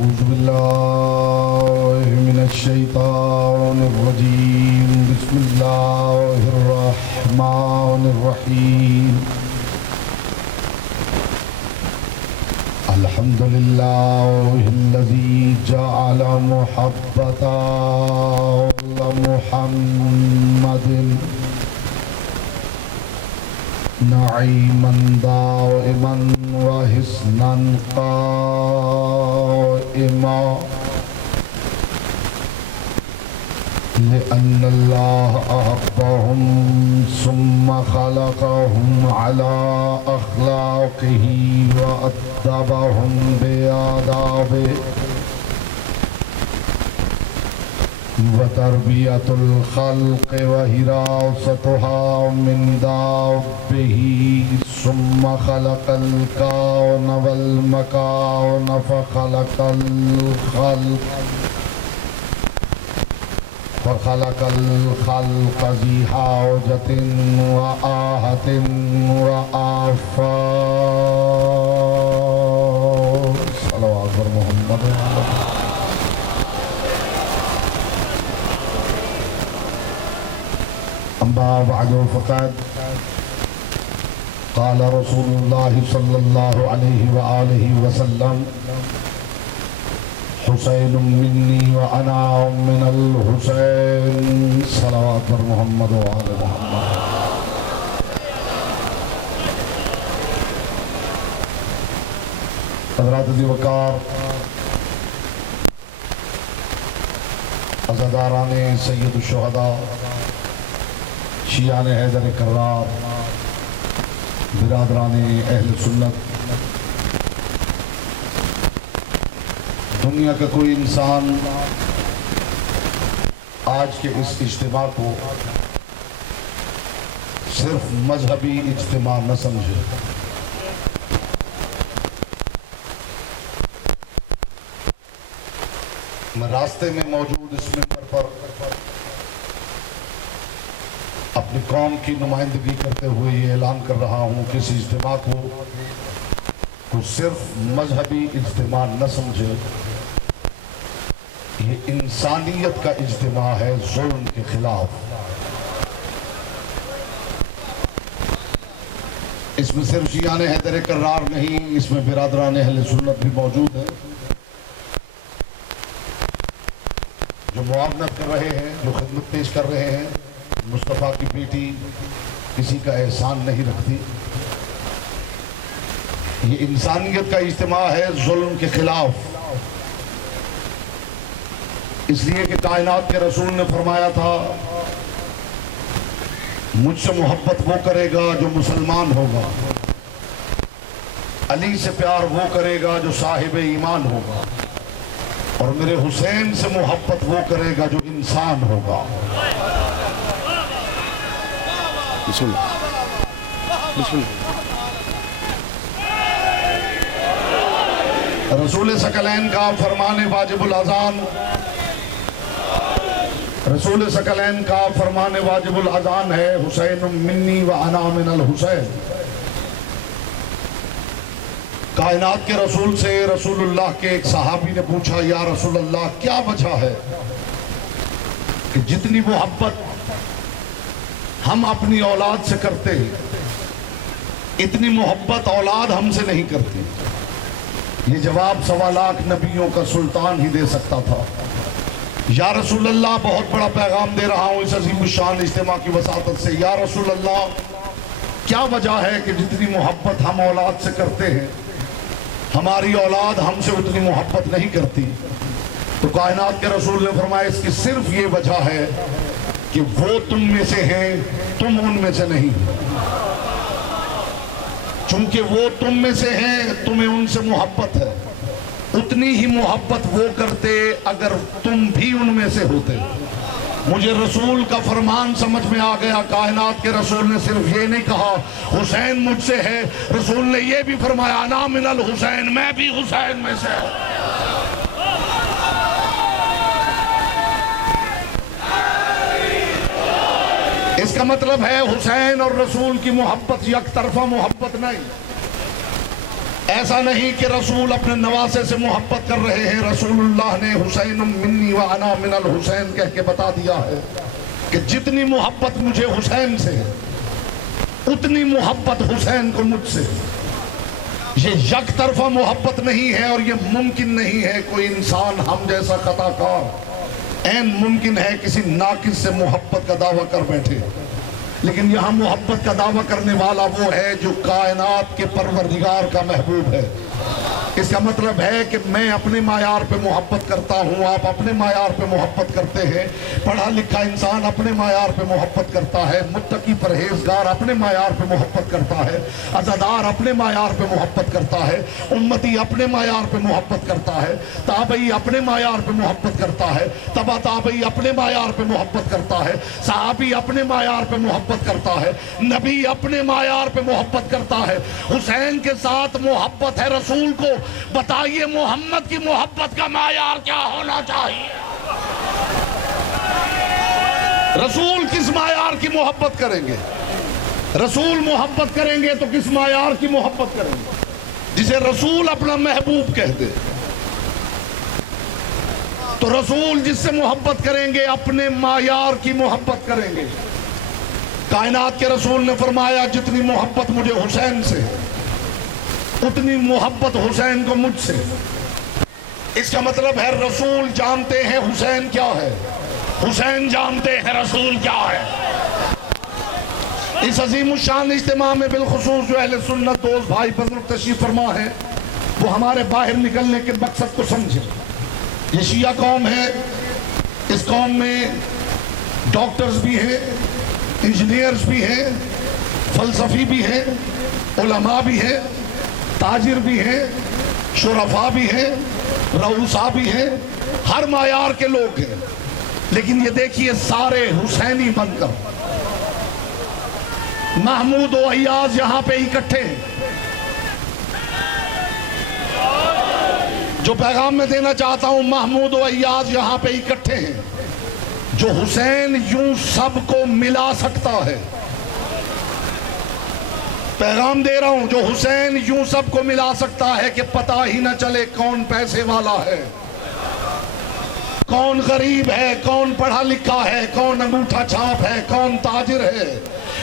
أعوذ بالله من الشيطان الرجيم بسم الله الرحمن الرحيم الحمد لله الذي جعل محبة محمد نعيما دائما وحسنا قائما لأن الله أحبهم ثم خلقهم على أخلاقه وأدبهم بآدابه وتربية الخلق وحراستها من دابه ثم خلق الكون والمكان فخلق الخلق ذي حاجة وآهة وآفات صلوات محمد أما بعد فقد قال رسول الله صلى الله عليه وآله وسلم حسين مني وأنا من الحسين صلوات محمد وآل محمد حضرات ذی وقار عزاداران سید الشہداء شیعان حیدر کرار برادران اہل سنت دنیا کا کوئی انسان آج کے اس اجتماع کو صرف مذہبی اجتماع نہ سمجھے میں راستے میں موجود اس منبر پر اپنی قوم کی نمائندگی کرتے ہوئے یہ اعلان کر رہا ہوں کہ اس اجتماع کو صرف مذہبی اجتماع نہ سمجھے، یہ انسانیت کا اجتماع ہے ظلم کے خلاف۔ اس میں صرف شیعان حیدر کرار نہیں، اس میں برادران اہل سنت بھی موجود ہیں جو معاونت کر رہے ہیں، جو خدمت پیش کر رہے ہیں۔ مصطفیٰ کی بیٹی کسی کا احسان نہیں رکھتی۔ یہ انسانیت کا اجتماع ہے ظلم کے خلاف، اس لیے کہ کائنات کے رسول نے فرمایا تھا مجھ سے محبت وہ کرے گا جو مسلمان ہوگا، علی سے پیار وہ کرے گا جو صاحب ایمان ہوگا، اور میرے حسین سے محبت وہ کرے گا جو انسان ہوگا۔ بسم اللہ بسم اللہ۔ رسول ثقلین کا فرمان واجب الاذان، رسول ثقلین کا فرمان واجب الاذان ہے حسین منی و انا من الحسین۔ کائنات کے رسول سے رسول اللہ کے ایک صحابی نے پوچھا یا رسول اللہ کیا وجہ ہے کہ جتنی محبت ہم اپنی اولاد سے کرتے ہیں اتنی محبت اولاد ہم سے نہیں کرتی؟ یہ جواب 1.25 لاکھ نبیوں کا سلطان ہی دے سکتا تھا۔ یا رسول اللہ بہت بڑا پیغام دے رہا ہوں اس عظیم الشان اجتماع کی وساطت سے، یا رسول اللہ کیا وجہ ہے کہ جتنی محبت ہم اولاد سے کرتے ہیں ہماری اولاد ہم سے اتنی محبت نہیں کرتی؟ تو کائنات کے رسول نے فرمایا اس کی صرف یہ وجہ ہے کہ وہ تم میں سے ہیں، تم ان میں سے نہیں۔ چونکہ وہ تم میں سے ہیں تمہیں ان سے محبت ہے، اتنی ہی محبت وہ کرتے اگر تم بھی ان میں سے ہوتے۔ مجھے رسول کا فرمان سمجھ میں آ گیا۔ کائنات کے رسول نے صرف یہ نہیں کہا حسین مجھ سے ہے، رسول نے یہ بھی فرمایا انا من الحسین، میں بھی حسین میں سے ہوں۔ اس کا مطلب ہے حسین اور رسول کی محبت یک طرفہ محبت نہیں، ایسا نہیں کہ رسول اپنے نواسے سے محبت کر رہے ہیں. رسول اللہ نے حسین منی وانا من الحسین کہہ کے بتا دیا ہے کہ جتنی محبت مجھے حسین سے اتنی محبت حسین کو مجھ سے. یہ یک طرفہ محبت نہیں ہے اور یہ ممکن نہیں ہے کوئی انسان ہم جیسا خطا کار عین ممکن ہے کسی ناقص سے محبت کا دعویٰ کر بیٹھے. لیکن یہاں محبت کا دعویٰ کرنے والا وہ ہے جو کائنات کے پروردگار کا محبوب ہے. اس کا مطلب ہے کہ میں اپنے معیار پہ محبت کرتا ہوں, آپ اپنے معیار پہ محبت کرتے ہیں, پڑھا لکھا انسان اپنے معیار پہ محبت کرتا ہے, متقی پرہیزگار اپنے معیار پہ محبت کرتا ہے, عزادار اپنے معیار پہ محبت کرتا ہے, امتی اپنے معیار پہ محبت کرتا ہے, تابعی اپنے معیار پہ محبت کرتا ہے, تبع تابعی اپنے معیار پہ محبت کرتا ہے, صحابی اپنے معیار پہ محبت کرتا ہے, نبی اپنے معیار پہ محبت کرتا ہے. حسین کے ساتھ محبت ہے رسول کو. بتائیے محمد کی محبت کا معیار کیا ہونا چاہیے؟ رسول کس معیار کی محبت کریں گے؟ رسول محبت کریں گے تو کس معیار کی محبت کریں گے؟ جسے رسول اپنا محبوب کہہ دے تو رسول جس سے محبت کریں گے اپنے معیار کی محبت کریں گے. کائنات کے رسول نے فرمایا جتنی محبت مجھے حسین سے اتنی محبت حسین کو مجھ سے. اس کا مطلب ہے رسول جانتے ہیں حسین کیا ہے, حسین جانتے ہیں رسول کیا ہے. اس عظیم الشان اجتماع میں بالخصوص جو اہل سنت دوست بھائی بزرگ تشریف فرما ہے وہ ہمارے باہر نکلنے کے مقصد کو سمجھے. یہ شیعہ قوم ہے, اس قوم میں ڈاکٹرز بھی ہیں, انجینئرز بھی ہیں, فلسفی بھی ہیں, علماء بھی ہیں, تاجر بھی ہیں, شرفاء بھی ہیں, رؤساء بھی ہیں, ہر معیار کے لوگ ہیں. لیکن یہ دیکھیے سارے حسینی بن کر محمود و ایاز یہاں پہ اکٹھے ہیں. جو پیغام میں دینا چاہتا ہوں, محمود و ایاز یہاں پہ اکٹھے ہیں. جو حسین یوں سب کو ملا سکتا ہے, پیغام دے رہا ہوں, جو حسین یوں سب کو ملا سکتا ہے کہ پتہ ہی نہ چلے کون پیسے والا ہے, کون غریب ہے, کون پڑھا لکھا ہے, کون انگوٹھا چھاپ ہے, کون تاجر ہے,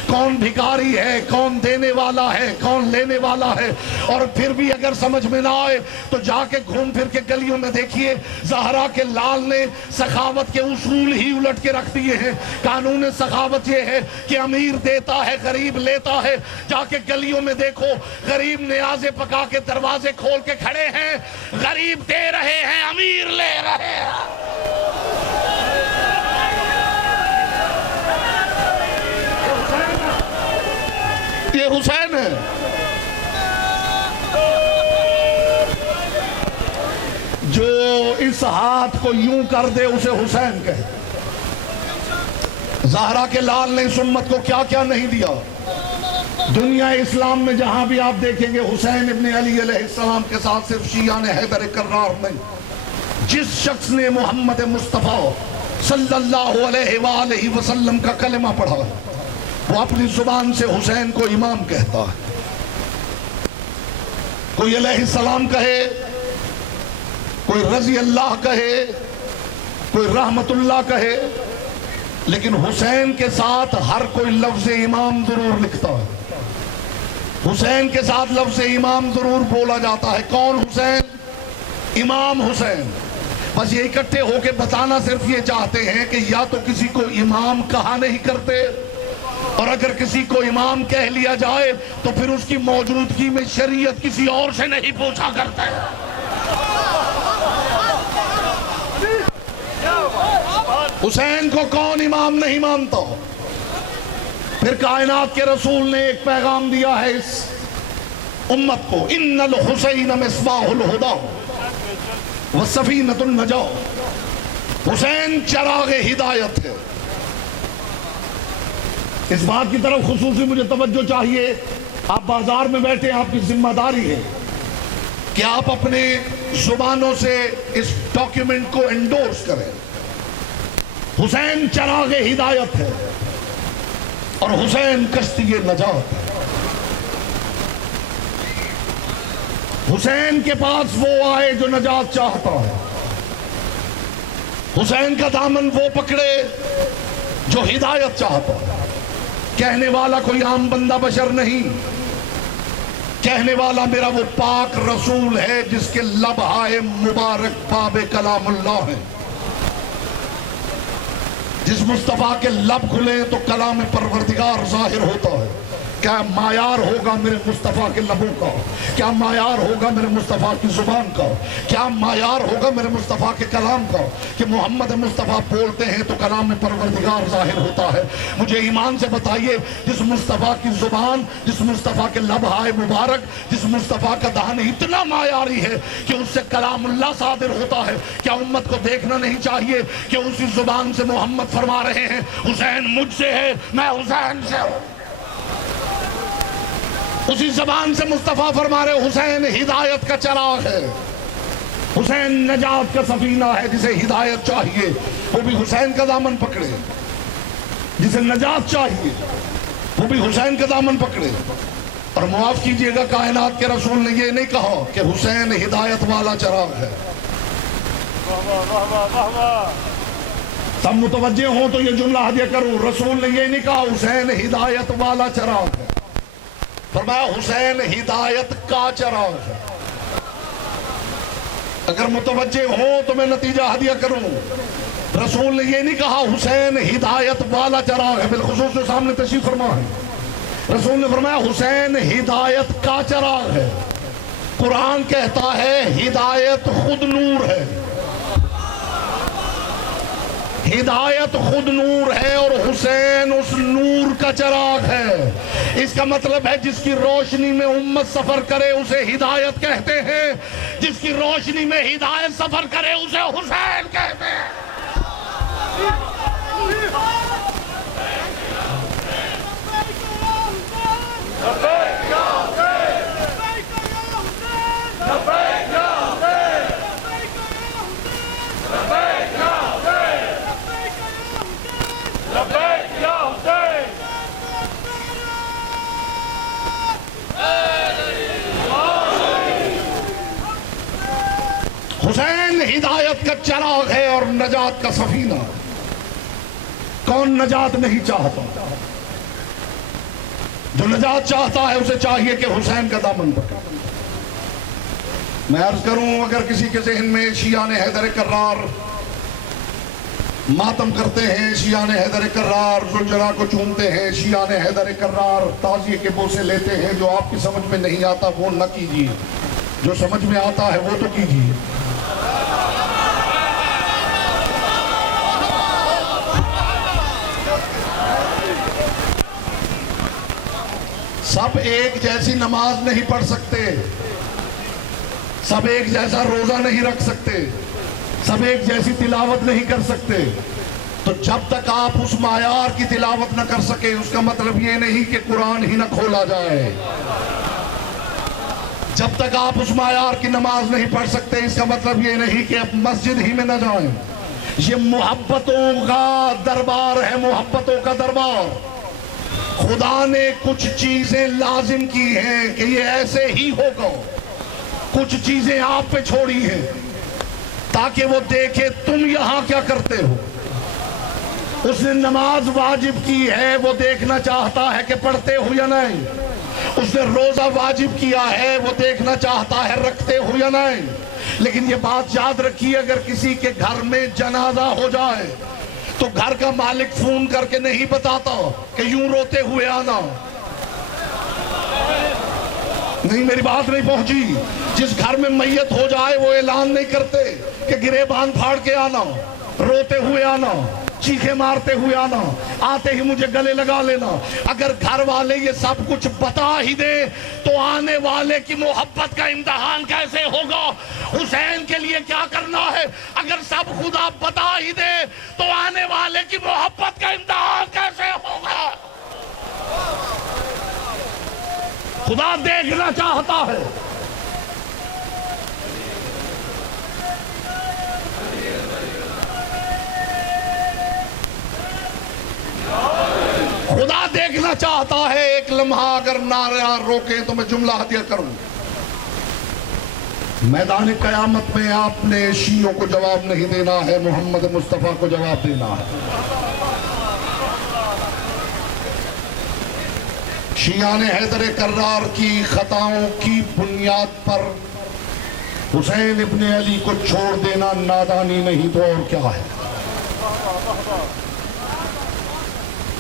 کون بھکاری ہے, کون دینے والا ہے, کون لینے والا ہے. اور پھر بھی اگر سمجھ میں نہ آئے تو جا کے گھوم پھر کے گلیوں میں دیکھیے, زہرا کے لال نے سخاوت کے اصول ہی الٹ کے رکھ دیے ہیں. قانون سخاوت یہ ہے کہ امیر دیتا ہے, غریب لیتا ہے. جا کے گلیوں میں دیکھو, غریب نیازیں پکا کے دروازے کھول کے کھڑے ہیں, غریب دے رہے ہیں, امیر لے رہے ہیں. یہ حسین ہے. جو اس ہاتھ کو یوں کر دے اسے حسین کہے. زہرا کے لال نے اس امت کو کیا کیا نہیں دیا. دنیا اسلام میں جہاں بھی آپ دیکھیں گے حسین ابن علی علیہ السلام کے ساتھ صرف شیعہ نے حیدر کرار نہیں. جس شخص نے محمد مصطفیٰ صلی اللہ علیہ وآلہ وسلم کا کلمہ پڑھا وہ اپنی زبان سے حسین کو امام کہتا ہے. کوئی علیہ السلام کہے, کوئی رضی اللہ کہے, کوئی رحمت اللہ کہے, لیکن حسین کے ساتھ ہر کوئی لفظ امام ضرور لکھتا ہے. حسین کے ساتھ لفظ امام ضرور بولا جاتا ہے. کون حسین؟ امام حسین. بس یہ اکٹھے ہو کے بتانا صرف یہ چاہتے ہیں کہ یا تو کسی کو امام کہا نہیں کرتے, اور اگر کسی کو امام کہہ لیا جائے تو پھر اس کی موجودگی میں شریعت کسی اور سے نہیں پوچھا کرتا ہے. حسین کو کون امام نہیں مانتا؟ پھر کائنات کے رسول نے ایک پیغام دیا ہے اس امت کو, ان الحسین مصباح الہدی وسفینۃ النجاۃ. حسین چراغ ہدایت ہے. اس بات کی طرف خصوصی مجھے توجہ چاہیے. آپ بازار میں بیٹھے, آپ کی ذمہ داری ہے کہ آپ اپنے زبانوں سے اس ڈاکیومنٹ کو انڈورس کریں. حسین چراغ ہدایت ہے اور حسین کشتی نجات ہے. حسین کے پاس وہ آئے جو نجات چاہتا ہے، حسین کا دامن وہ پکڑے جو ہدایت چاہتا ہے۔ کہنے والا کوئی عام بندہ بشر نہیں، کہنے والا میرا وہ پاک رسول ہے جس کے لب آئے مبارک باب کلام اللہ ہے۔ جس مصطفیٰ کے لب کھلے تو کلام پروردگار ظاہر ہوتا ہے۔ کیا معیار ہوگا میرے مصطفیٰ کے لبوں کا، کیا معیار ہوگا میرے مصطفیٰ کی زبان کا، کیا معیار ہوگا میرے مصطفیٰ کے کلام کا کہ محمد مصطفیٰ بولتے ہیں تو کلام پروردگار ظاہر ہوتا ہے۔ مجھے ایمان سے بتائیے، جس مصطفیٰ کی زبان، جس مصطفیٰ کے لب آئے مبارک، جس مصطفیٰ کا دہن اتنا معیاری ہے کہ اس سے کلام اللہ صادر ہوتا ہے، کیا امت کو دیکھنا نہیں چاہیے کہ اسی زبان سے محمد فرما رہے ہیں حسین مجھ سے ہے، میں حسین سے ہوں۔ اسی زبان سے مصطفیٰ فرما رہے حسین ہدایت کا چراغ ہے، حسین نجات کا سفینہ ہے۔ جسے ہدایت چاہیے وہ بھی حسین کا دامن پکڑے، جسے نجات چاہیے وہ بھی حسین کا دامن پکڑے۔ اور معاف کیجئے گا، کائنات کے رسول نے یہ نہیں کہا کہ حسین ہدایت والا چراغ ہے۔ سب متوجہ ہوں تو یہ جملہ ہدیہ کروں، رسول نے یہ نہیں کہا حسین ہدایت والا چراغ ہے، فرمایا حسین ہدایت کا چراغ ہے۔ اگر متوجہ ہوں تو میں نتیجہ ہدیہ کروں، رسول نے یہ نہیں کہا حسین ہدایت والا چراغ ہے، بالخصوص جو سامنے تشریف فرما ہے، رسول نے فرمایا حسین ہدایت کا چراغ ہے۔ قرآن کہتا ہے ہدایت خود نور ہے، ہدایت خود نور ہے اور حسین اس نور کا چراغ ہے۔ اس کا مطلب ہے جس کی روشنی میں امت سفر کرے اسے ہدایت کہتے ہیں، جس کی روشنی میں ہدایت سفر کرے اسے حسین کہتے ہیں۔ حسین ہدایت کا چراغ ہے اور نجات کا سفینہ۔ کون نجات نہیں چاہتا؟ جو نجات چاہتا ہے اسے چاہیے کہ حسین کا دامن پکڑے۔ میں عرض کروں، اگر کسی کے ذہن میں شیعان حیدر کرار ماتم کرتے ہیں، شیعان حیدر کرار زلجرا کو چومتے ہیں، شیعان حیدر کرار تعزیے کے بوسے لیتے ہیں، جو آپ کی سمجھ میں نہیں آتا وہ نہ کیجیے، جو سمجھ میں آتا ہے وہ تو کیجیے۔ سب ایک جیسی نماز نہیں پڑھ سکتے، سب ایک جیسا روزہ نہیں رکھ سکتے، سب ایک جیسی تلاوت نہیں کر سکتے۔ تو جب تک آپ اس معیار کی تلاوت نہ کر سکے اس کا مطلب یہ نہیں کہ قرآن ہی نہ کھولا جائے۔ جب تک آپ اس معیار کی نماز نہیں پڑھ سکتے اس کا مطلب یہ نہیں کہ آپ مسجد ہی میں نہ جائیں۔ یہ محبتوں کا دربار ہے، محبتوں کا دربار۔ خدا نے کچھ چیزیں لازم کی ہیں کہ یہ ایسے ہی ہوگا، کچھ چیزیں آپ پہ چھوڑی ہیں تاکہ وہ دیکھے تم یہاں کیا کرتے ہو۔ اس نے نماز واجب کی ہے، وہ دیکھنا چاہتا ہے کہ پڑھتے ہو یا نہیں۔ اس نے روزہ واجب کیا ہے، وہ دیکھنا چاہتا ہے رکھتے ہو یا نہیں۔ لیکن یہ بات یاد رکھیے، اگر کسی کے گھر میں جنازہ ہو جائے تو گھر کا مالک فون کر کے نہیں بتاتا کہ یوں روتے ہوئے آنا۔ نہیں، میری بات نہیں پہنچی۔ جس گھر میں میت ہو جائے وہ اعلان نہیں کرتے کہ گریبان پھاڑ کے آنا، روتے ہوئے آنا، چیخے مارتے ہوئے آنا، آتے ہی مجھے گلے لگا لینا۔ اگر گھر والے یہ سب کچھ بتا ہی دے تو آنے والے کی محبت کا امتحان کیسے ہوگا؟ حسین کے لیے کیا کرنا ہے؟ اگر سب خدا بتا ہی دے تو آنے والے کی محبت کا امتحان کیسے ہوگا؟ خدا دیکھنا چاہتا ہے۔ خدا دیکھنا چاہتا ہے۔ ایک لمحہ اگر نہ روکیں تو میں جملہ ہدیہ کروں۔ میدان قیامت میں آپ نے شیعوں کو جواب نہیں دینا ہے، محمد مصطفیٰ کو جواب دینا ہے۔ شیعہ نے حیدر کرار کی خطاؤں کی بنیاد پر حسین ابن علی کو چھوڑ دینا نادانی نہیں تو اور کیا ہے؟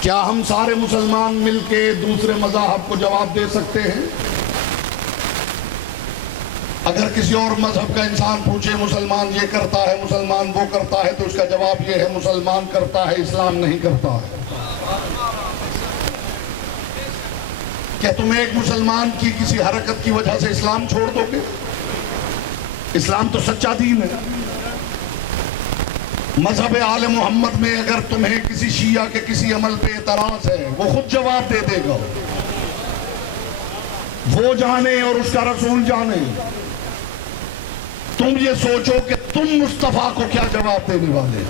کیا ہم سارے مسلمان مل کے دوسرے مذاہب کو جواب دے سکتے ہیں؟ اگر کسی اور مذہب کا انسان پوچھے مسلمان یہ کرتا ہے، مسلمان وہ کرتا ہے، تو اس کا جواب یہ ہے مسلمان کرتا ہے، اسلام نہیں کرتا ہے۔ کیا تم ایک مسلمان کی کسی حرکت کی وجہ سے اسلام چھوڑ دو گے؟ اسلام تو سچا دین ہے۔ مذہب آل محمد میں اگر تمہیں کسی شیعہ کے کسی عمل پہ اعتراض ہے، وہ خود جواب دے دے گا، وہ جانے اور اس کا رسول جانے۔ تم یہ سوچو کہ تم مصطفیٰ کو کیا جواب دینے والے؟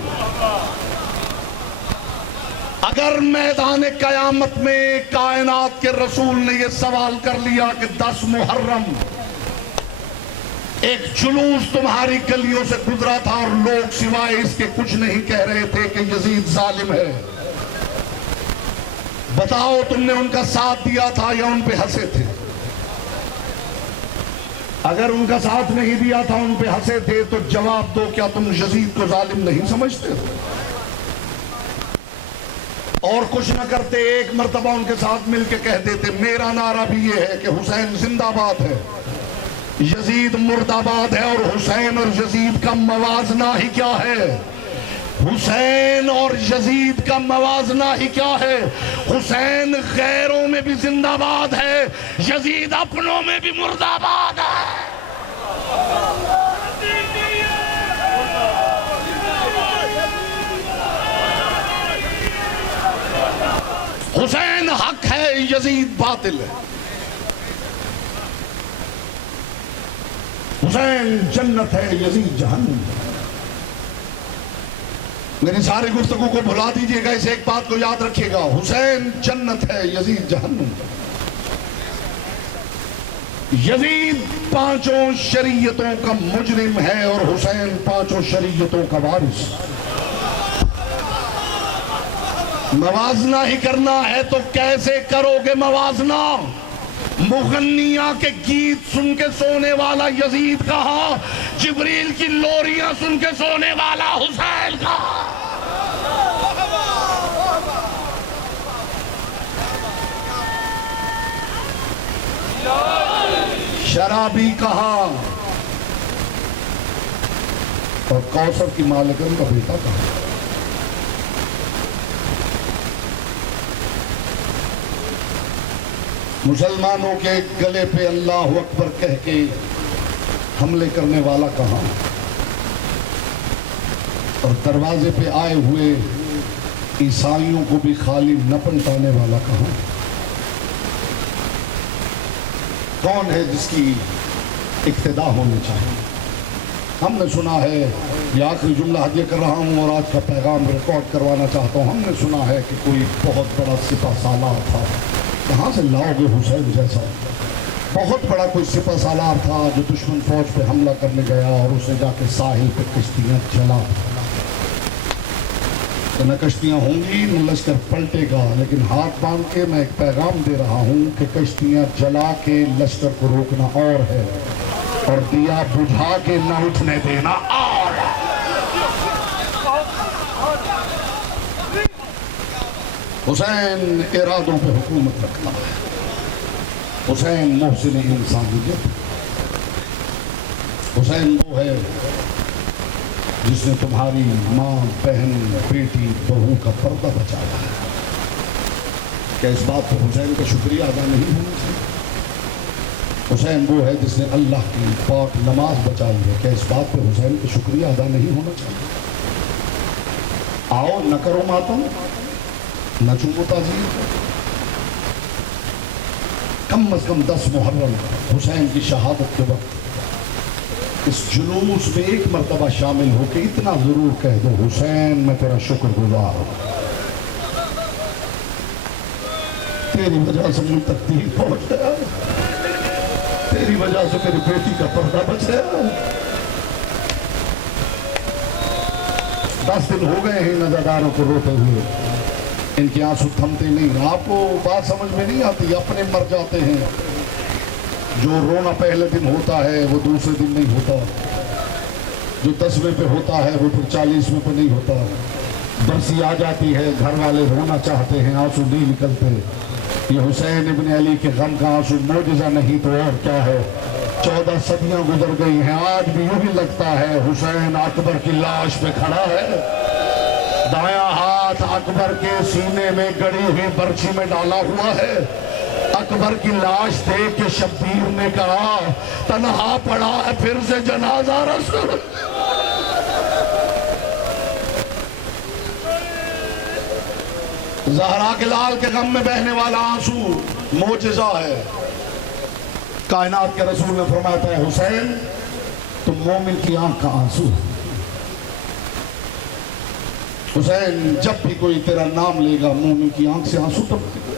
اگر میدان قیامت میں کائنات کے رسول نے یہ سوال کر لیا کہ 10 محرم ایک جلوس تمہاری گلیوں سے گزرا تھا اور لوگ سوائے اس کے کچھ نہیں کہہ رہے تھے کہ یزید ظالم ہے، بتاؤ تم نے ان کا ساتھ دیا تھا یا ان پہ ہنسے تھے؟ اگر ان کا ساتھ نہیں دیا تھا، ان پہ ہنسے تھے، تو جواب دو، کیا تم یزید کو ظالم نہیں سمجھتے ہو؟ اور کچھ نہ کرتے، ایک مرتبہ ان کے ساتھ مل کے کہہ دیتے، میرا نعرہ بھی یہ ہے کہ حسین زندہ باد ہے، یزید مرد آباد ہے، اور حسین اور یزید کا موازنہ ہی کیا ہے؟ حسین اور یزید کا موازنہ ہی کیا ہے؟ حسین غیروں میں بھی زندہ باد ہے، یزید اپنوں میں بھی مرد آباد ہے۔ حسین حق ہے، یزید باطل ہے۔ حسین جنت ہے، یزید جہنم ہے۔ میری ساری گفتگو کو بھلا دیجئے گا، اس ایک بات کو یاد رکھیے گا، حسین جنت ہے، یزید جہنم ہے۔ یزید 5 شریعتوں کا مجرم ہے اور حسین 5 شریعتوں کا وارث۔ موازنہ ہی کرنا ہے تو کیسے کرو گے موازنہ؟ مغنیہ کے گیت سن کے سونے والا یزید کہا، جبریل کی لوریاں سن کے سونے والا حسین کہا۔ شرابی کہا اور کوثر کی مالکن کا بیٹا کہا۔ مسلمانوں کے گلے پہ اللہ اکبر کہہ کے حملے کرنے والا کہاں، اور دروازے پہ آئے ہوئے عیسائیوں کو بھی خالی نہ پلٹانے والا کہاں؟ کون ہے جس کی اقتدا ہونی چاہیے؟ ہم نے سنا ہے، یہ آخری جملہ ہدیہ کر رہا ہوں اور آج کا پیغام ریکارڈ کروانا چاہتا ہوں، ہم نے سنا ہے کہ کوئی بہت بڑا سپہ سالار تھا۔ کہاں سے لاؤ گے حسین جیسا؟ بہت بڑا کوئی سپہ سالار تھا جو دشمن فوج پہ حملہ کرنے گیا اور اسے جا کے ساحل پہ کشتیاں جلا۔ تو نہ کشتیاں ہوں گی نہ لشکر پلٹے گا، لیکن ہاتھ باندھ کے میں ایک پیغام دے رہا ہوں کہ کشتیاں جلا کے لشکر کو روکنا اور ہے، اور دیا بجھا کے نہ اٹھنے دینا اور ہے۔ حسین ارادوں پہ حکومت رکھتا ہے، حسین محسن انسانیت، حسین وہ ہے جس نے تمہاری ماں، بہن، بیٹی، بہو کا پردہ بچایا ہے۔ کیا اس بات پہ حسین کا شکریہ ادا نہیں ہونا چاہیے؟ حسین وہ ہے جس نے اللہ کی پاک نماز بچائی ہے، کیا اس بات پہ حسین کا شکریہ ادا نہیں ہونا چاہیے؟ آؤ نہ کرو ماتم، نہ چومو تعظیم، کم از کم 10 محرم حسین کی شہادت کے وقت اس جلوس میں ایک مرتبہ شامل ہو کے اتنا ضرور کہہ دو، حسین میں تیرا شکر گزار ہوں، تیری وجہ سے مجھ تک دین پہنچ گیا، تیری وجہ سے میری بیٹی کا پردہ بچ گیا۔ 10 دن ہو گئے ہیں نظرداروں کو روتے ہوئے، ان کے آنسو تھمتے نہیں۔ آپ کو بات سمجھ میں نہیں آتی، اپنے مر جاتے ہیں۔ جو رونا پہلے دن ہوتا ہے وہ دوسرے دن نہیں ہوتا، جو 10ویں پہ ہوتا ہے وہ پھر 40ویں پہ نہیں ہوتا۔ برسی آ جاتی ہے، گھر والے رونا چاہتے ہیں، آنسو نہیں نکلتے۔ یہ حسین ابن علی کے غم کا آنسو معجزہ نہیں تو اور کیا ہے۔ 14 صدیاں گزر گئی ہیں، آج بھی یوں ہی لگتا ہے حسین اکبر کی لاش پہ کھڑا ہے، دایاں ہاتھ اکبر کے سینے میں گڑی ہوئی برچھی میں ڈالا ہوا ہے۔ اکبر کی لاش دیکھ کے شبیر نے کہا تنہا پڑا ہے پھر سے جنازہ رسول۔ زہرا کے لال کے غم میں بہنے والا آنسو معجزہ ہے۔ کائنات کے رسول نے فرمایا ہے حسین تم مومن کی آنکھ کا آنسو ہے۔ حسین جب بھی کوئی تیرا نام لے گا مومن کی آنکھ سے آنسو ٹپکے گا۔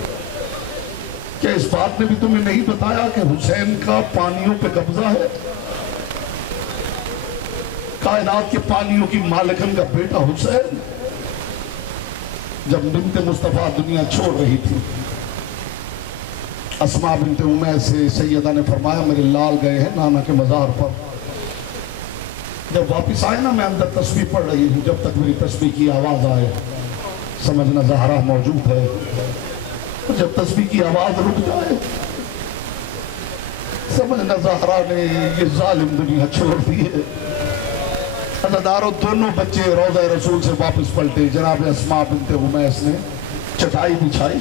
کیا اس بات نے بھی تمہیں نہیں بتایا کہ حسین کا پانیوں پہ قبضہ ہے؟ کائنات کے پانیوں کی مالکن کا بیٹا حسین جب بنت مصطفیٰ دنیا چھوڑ رہی تھی، اسماء بنت امیس سے سیدہ نے فرمایا میرے لال گئے ہیں نانا کے مزار پر۔ جب واپس آئے نا میں اندر تسبیح پڑھ رہی ہوں، جب تک میری تسبیح کی آواز آئے سمجھنا زہرا موجود ہے، جب تسبیح کی آواز رک جائے سمجھنا زہرا نے یہ ظالم دنیا چھوڑ دی ہے۔ عزاداروں دونوں بچے روضہ رسول سے واپس پلٹے، جناب اسماء بنت امیس نے چٹائی بچھائی،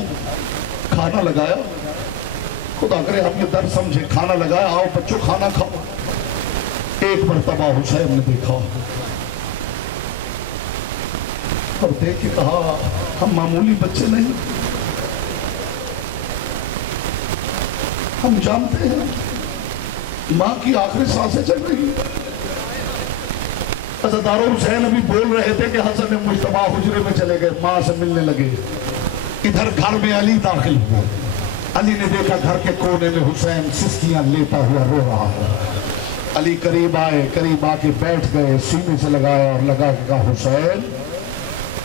کھانا لگایا، خدا کرے ہم یہ در سمجھے، کھانا لگایا آؤ بچوں کھانا کھاؤ۔ ایک مرتبہ حسین نے دیکھا اور دیکھ کے کہا ہم معمولی بچے نہیں، ہم جانتے ہیں ماں کی آخری سانسیں چل رہی ہیں۔ عزاداروں حسین ابھی بول رہے تھے کہ حسن مجتبیٰ حجرے میں چلے گئے، ماں سے ملنے لگے۔ ادھر گھر میں علی داخل ہوئے، علی نے دیکھا گھر کے کونے میں حسین سسکیاں لیتا ہوا رو رہا ہے۔ علی قریب آئے، قریب آ کے بیٹھ گئے، سینے سے لگایا اور لگا کے کہا حسین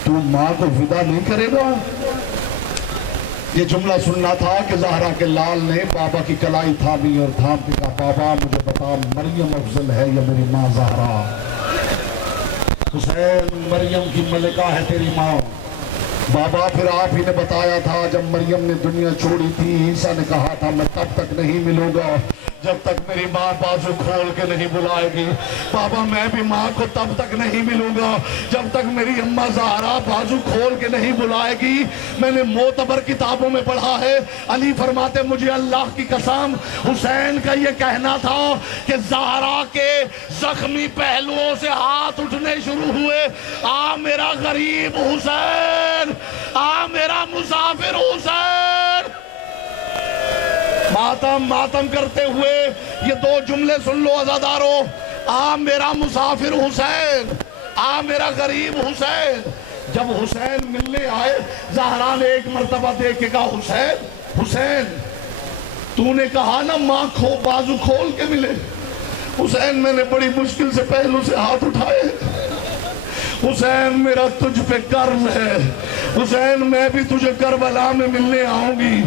تو ماں کو ودا نہیں کرے گا؟ یہ جملہ سننا تھا کہ زہرا کے لال نے بابا کی کلائی تھامی اور تھام کے کہا بابا مجھے بتا مریم افضل ہے یا میری ماں زہرا؟ حسین مریم کی ملکہ ہے تیری ماں۔ بابا پھر آپ ہی نے بتایا تھا جب مریم نے دنیا چھوڑی تھی عیسیٰ نے کہا تھا میں تب تک نہیں ملوں گا جب تک میری ماں بازو کھول کے نہیں بلائے گی۔ بابا میں بھی ماں کو تب تک نہیں ملوں گا جب تک میری اماں زہرا بازو کھول کے نہیں بلائے گی۔ میں نے معتبر کتابوں میں پڑھا ہے، علی فرماتے مجھے اللہ کی قسم حسین کا یہ کہنا تھا کہ زہرا کے زخمی پہلوؤں سے ہاتھ اٹھنے شروع ہوئے، آ میرا غریب حسین، آ میرا مسافر حسین۔ ماتم کرتے ہوئے یہ 2 جملے سن لو عزادارو، آ میرا مسافر حسین، آ میرا غریب حسین۔ جب حسین ملنے آئے زہرا نے ایک مرتبہ دیکھ کے کہا حسین حسین تو نے کہا نا ماں کو بازو کھول کے ملے۔ حسین میں نے بڑی مشکل سے پہلو سے ہاتھ اٹھائے۔ حسین میرا تجھ پہ قرض ہے، حسین میں بھی تجھے کربلا میں ملنے آؤں گی،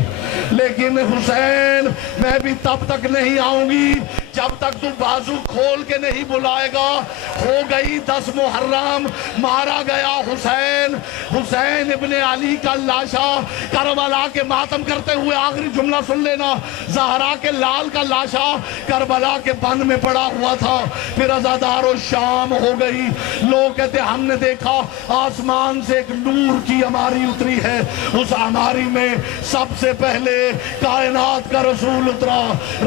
لیکن حسین میں بھی تب تک نہیں آؤں گی جب تک تو بازو کھول کے نہیں بلائے گا۔ ہو گئی 10 محرم، مارا گیا حسین، حسین ابن علی کا لاشا کربلا کے ماتم کرتے ہوئے، آخری جملہ سن لینا، زہرا کے لال کا لاشا کربلا کے بند میں پڑا ہوا تھا۔ پھر عزادارو شام ہو گئی، لوگ کہتے ہم نے دیکھا آسمان سے ایک نور کی عماری اتری ہے، اس عماری میں سب سے پہلے کائنات کا رسول اترا،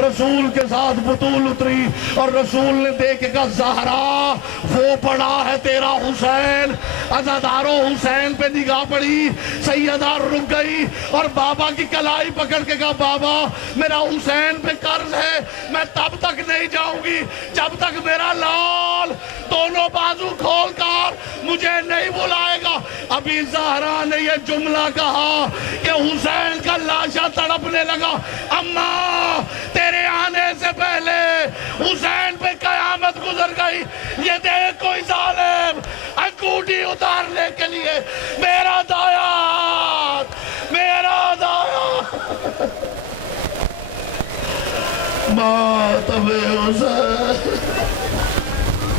رسول کے ساتھ بطول اتری، اور رسول نے دیکھ کے کہا زہرا وہ پڑا ہے تیرا حسین۔ عزادارو حسین پہ نگاہ پڑی، سیدہ رک گئی اور بابا کی کلائی پکڑ کے کہا بابا میرا حسین پہ قرض ہے، میں تب تک نہیں جاؤں گی جب تک میرا لال دونوں بازو کھول کر مجھے نہیں بلائے گا۔ ابھی زہرا نے یہ جملہ کہا کہ حسین کا لاشا تڑپنے لگا، اماں تیرے آنے سے پہلے حسین پہ قیامت گزر گئی. یہ دیکھ کوئی ظالم انگوٹھی اتارنے کے لیے میرا دایا ہاتھ، میرا دایا ماتم حسین.